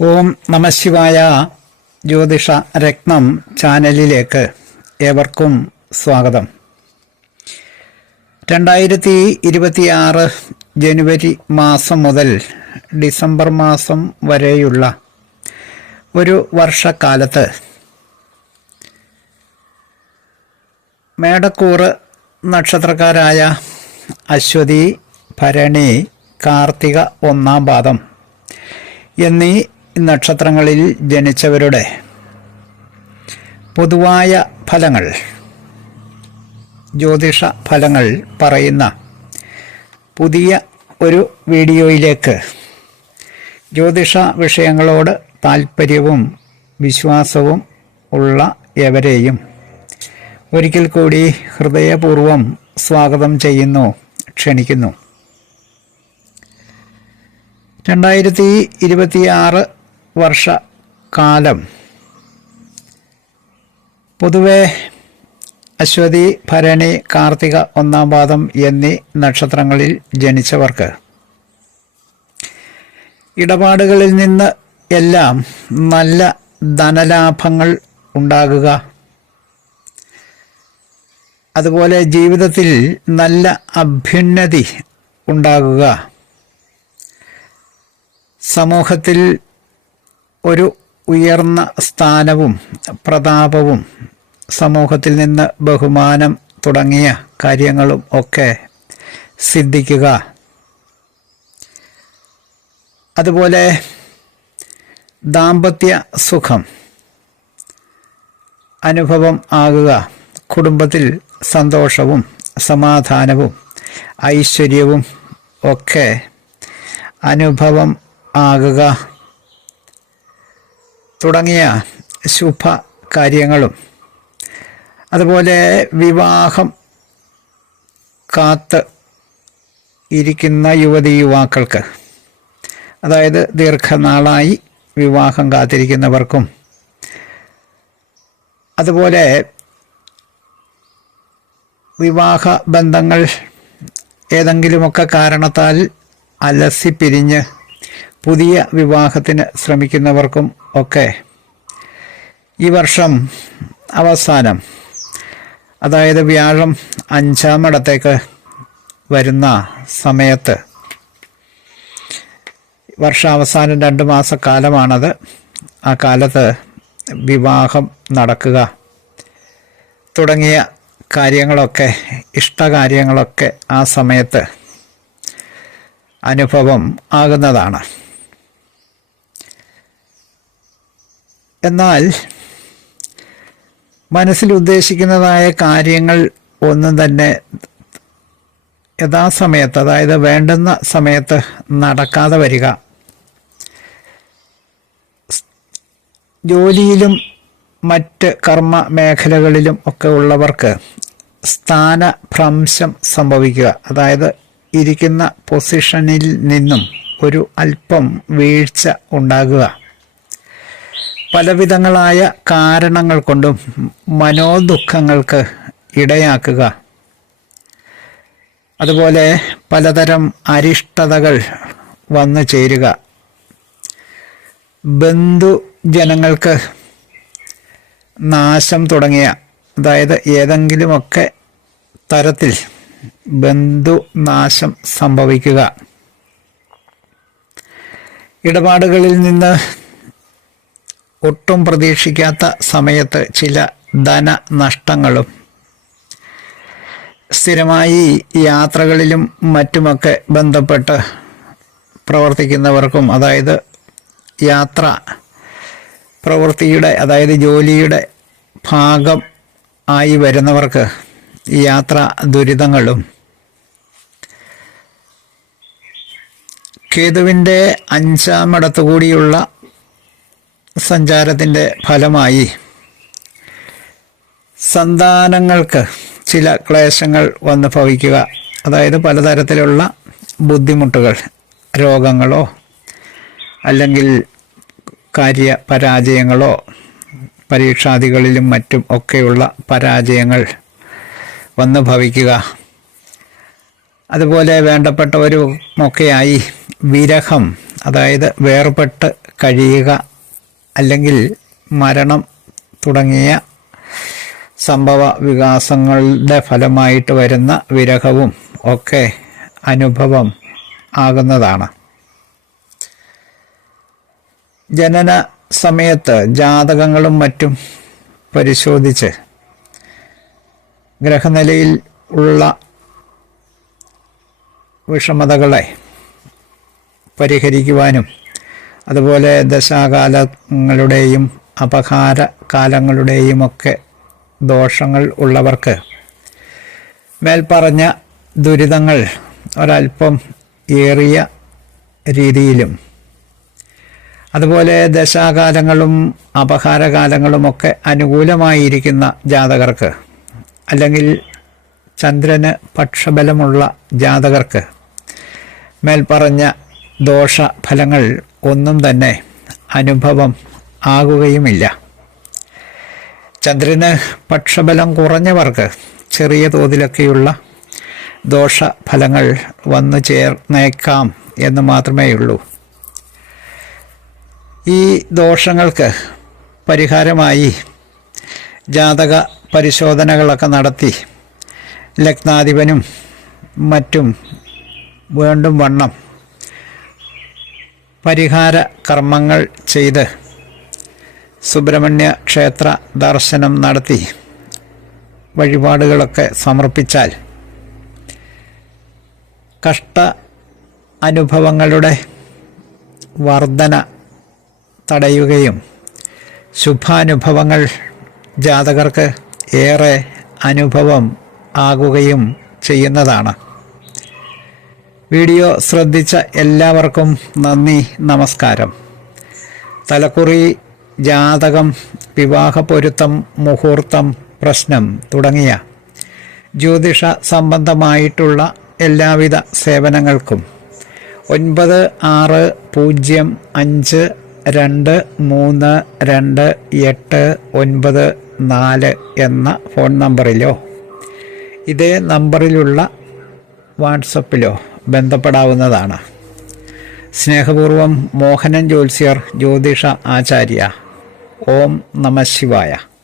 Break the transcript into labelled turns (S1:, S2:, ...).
S1: ഓം നമശിവായ ജ്യോതിഷ രത്നം ചാനലിലേക്ക് ഏവർക്കും സ്വാഗതം. രണ്ടായിരത്തി ഇരുപത്തിയാറ് ജനുവരി മാസം മുതൽ ഡിസംബർ മാസം വരെയുള്ള ഒരു വർഷക്കാലത്ത് മേടക്കൂറ് നക്ഷത്രക്കാരായ അശ്വതി ഭരണി കാർത്തിക ഒന്നാം പാദം എന്നീ നക്ഷത്രങ്ങളിൽ ജനിച്ചവരുടെ പൊതുവായ ഫലങ്ങൾ ജ്യോതിഷ ഫലങ്ങൾ പറയുന്ന പുതിയ ഒരു വീഡിയോയിലേക്ക് ജ്യോതിഷ വിഷയങ്ങളോട് താൽപ്പര്യവും വിശ്വാസവും ഉള്ള എവരെയും ഒരിക്കൽ കൂടി ഹൃദയപൂർവം സ്വാഗതം ചെയ്യുന്നു ക്ഷണിക്കുന്നു. രണ്ടായിരത്തി ഇരുപത്തിയാറ് വർഷക്കാലം പൊതുവെ അശ്വതി ഭരണി കാർത്തിക ഒന്നാം പാദം എന്നീ നക്ഷത്രങ്ങളിൽ ജനിച്ചവർക്ക് ഇടപാടുകളിൽ നിന്ന് എല്ലാം നല്ല ധനലാഭങ്ങൾ ഉണ്ടാകുക. അതുപോലെ ജീവിതത്തിൽ നല്ല അഭ്യുന്നതി ഉണ്ടാകുക. സമൂഹത്തിൽ ഒരു ഉയർന്ന സ്ഥാനവും പ്രതാപവും സമൂഹത്തിൽ നിന്ന് ബഹുമാനം തുടങ്ങിയ കാര്യങ്ങളും ഒക്കെ സിദ്ധിക്കുക. അതുപോലെ ദാമ്പത്യ സുഖം അനുഭവം ആകുക കുടുംബത്തിൽ സന്തോഷവും സമാധാനവും ഐശ്വര്യവും ഒക്കെ അനുഭവം ആകുക. തുടങ്ങിയ ശുഭ കാര്യങ്ങളും അതുപോലെ വിവാഹം കാത്ത് ഇരിക്കുന്ന യുവതി യുവാക്കൾക്ക് അതായത് ദീർഘനാളായി വിവാഹം കാത്തിരിക്കുന്നവർക്കും അതുപോലെ വിവാഹ ബന്ധങ്ങൾ ഏതെങ്കിലുമൊക്കെ കാരണത്താൽ അലസി പിരിഞ്ഞ് പുതിയ വിവാഹത്തിന് ശ്രമിക്കുന്നവർക്കും ഒക്കെ ഈ വർഷം അവസാനം അതായത് വ്യാഴം അഞ്ചാം ഇടത്തേക്ക് വരുന്ന സമയത്ത് വർഷാവസാനം രണ്ട് മാസക്കാലമാണത്. ആ കാലത്ത് വിവാഹം നടക്കുക തുടങ്ങിയ കാര്യങ്ങളൊക്കെ ഇഷ്ടകാര്യങ്ങളൊക്കെ ആ സമയത്ത് അനുഭവം ആകുന്നതാണ്. എന്നാൽ മനസ്സിൽ ഉദ്ദേശിക്കുന്നതായ കാര്യങ്ങൾ ഒന്നും തന്നെ യഥാസമയത്ത് അതായത് വേണ്ടുന്ന സമയത്ത് നടക്കാതെ വരിക. ജോലിയിലും മറ്റ് കർമ്മ മേഖലകളിലും ഒക്കെ ഉള്ളവർക്ക് സ്ഥാനഭ്രംശം സംഭവിക്കുക. അതായത് ഇരിക്കുന്ന പൊസിഷനിൽ നിന്നും ഒരു അല്പം വീഴ്ച ഉണ്ടാകുക. പലവിധങ്ങളായ കാരണങ്ങൾ കൊണ്ടും മനോദുഃഖങ്ങൾക്ക് ഇടയാക്കുക. അതുപോലെ പലതരം അരിഷ്ടതകൾ വന്നു ചേരുക. ബന്ധുജനങ്ങൾക്ക് നാശം തുടങ്ങിയ അതായത് ഏതെങ്കിലുമൊക്കെ തരത്തിൽ ബന്ധുനാശം സംഭവിക്കുക. ഇടപാടുകളിൽ നിന്ന് ഒട്ടും പ്രതീക്ഷിക്കാത്ത സമയത്ത് ചില ധന നഷ്ടങ്ങളും സ്ഥിരമായി യാത്രകളിലും മറ്റുമൊക്കെ ബന്ധപ്പെട്ട് പ്രവർത്തിക്കുന്നവർക്കും അതായത് യാത്ര പ്രവൃത്തിയുടെ അതായത് ജോലിയുടെ ഭാഗം ആയി വരുന്നവർക്ക് യാത്രാ ദുരിതങ്ങളും. കേതുവിന്റെ അഞ്ചാമിടത്തു കൂടിയുള്ള സഞ്ചാരത്തിന്റെ ഫലമായി സന്താനങ്ങൾക്ക് ചില ക്ലേശങ്ങൾ വന്ന് ഭവിക്കുക. അതായത് പലതരത്തിലുള്ള ബുദ്ധിമുട്ടുകൾ രോഗങ്ങളോ അല്ലെങ്കിൽ കാര്യ പരാജയങ്ങളോ പരീക്ഷാദികളിലും മറ്റും ഒക്കെയുള്ള പരാജയങ്ങൾ വന്ന് ഭവിക്കുക. അതുപോലെ വേണ്ടപ്പെട്ടവരുമൊക്കെയായി വിരഹം അതായത് വേർപെട്ട് കഴിയുക അല്ലെങ്കിൽ മരണം തുടങ്ങിയ സംഭവ വികാസങ്ങളുടെ ഫലമായിട്ട് വരുന്ന വിരഹവും ഒക്കെ അനുഭവം ആകുന്നതാണ്. ജനന സമയത്ത് ജാതകങ്ങളും മറ്റും പരിശോധിച്ച് ഗ്രഹനിലയിൽ ഉള്ള വിഷമതകളെ പരിഹരിക്കുവാനും അതുപോലെ ദശാകാലങ്ങളുടെയും അപഹാര കാലങ്ങളുടെയുമൊക്കെ ദോഷങ്ങൾ ഉള്ളവർക്ക് മേൽപ്പറഞ്ഞ ദുരിതങ്ങൾ ഒരല്പം ഏറിയ രീതിയിലും. അതുപോലെ ദശാകാലങ്ങളും അപഹാരകാലങ്ങളുമൊക്കെ അനുകൂലമായിരിക്കുന്ന ജാതകർക്ക് അല്ലെങ്കിൽ ചന്ദ്രന് പക്ഷബലമുള്ള ജാതകർക്ക് മേൽപ്പറഞ്ഞ ദോഷഫലങ്ങൾ ഒന്നും തന്നെ അനുഭവം ആകുകയുമില്ല. ചന്ദ്രന് പക്ഷബലം കുറഞ്ഞവർക്ക് ചെറിയ തോതിലൊക്കെയുള്ള ദോഷഫലങ്ങൾ വന്നു ചേർന്നേക്കാം എന്ന് മാത്രമേയുള്ളൂ. ഈ ദോഷങ്ങൾക്ക് പരിഹാരമായി ജാതക പരിശോധനകളൊക്കെ നടത്തി ലഗ്നാധിപനും മറ്റും വീണ്ടും വണ്ണം പരിഹാര കർമ്മങ്ങൾ ചെയ്ത് സുബ്രഹ്മണ്യ ക്ഷേത്ര ദർശനം നടത്തി വഴിപാടുകളൊക്കെ സമർപ്പിച്ചാൽ കഷ്ട അനുഭവങ്ങളുടെ വർധന തടയുകയും ശുഭാനുഭവങ്ങൾ ജാതകർക്ക് ഏറെ അനുഭവം ആകുകയും ചെയ്യുന്നതാണ്. വീഡിയോ ശ്രദ്ധിച്ച എല്ലാവർക്കും നന്ദി നമസ്കാരം. തലക്കുറി ജാതകം വിവാഹ പൊരുത്തം മുഹൂർത്തം പ്രശ്നം തുടങ്ങിയ ജ്യോതിഷ സംബന്ധമായിട്ടുള്ള എല്ലാവിധ സേവനങ്ങൾക്കും ഒൻപത് ആറ് പൂജ്യം അഞ്ച് രണ്ട് മൂന്ന് രണ്ട് എട്ട് ഒൻപത് നാല് എന്ന ഫോൺ നമ്പറിലോ ഇതേ നമ്പറിലുള്ള വാട്സപ്പിലോ ബന്ധപ്പെടാവുന്നതാണ്. സ്നേഹപൂർവം മോഹനൻ ജ്യോത്സ്യർ ജ്യോതിഷ ആചാര്യ. ഓം നമ ശിവായ.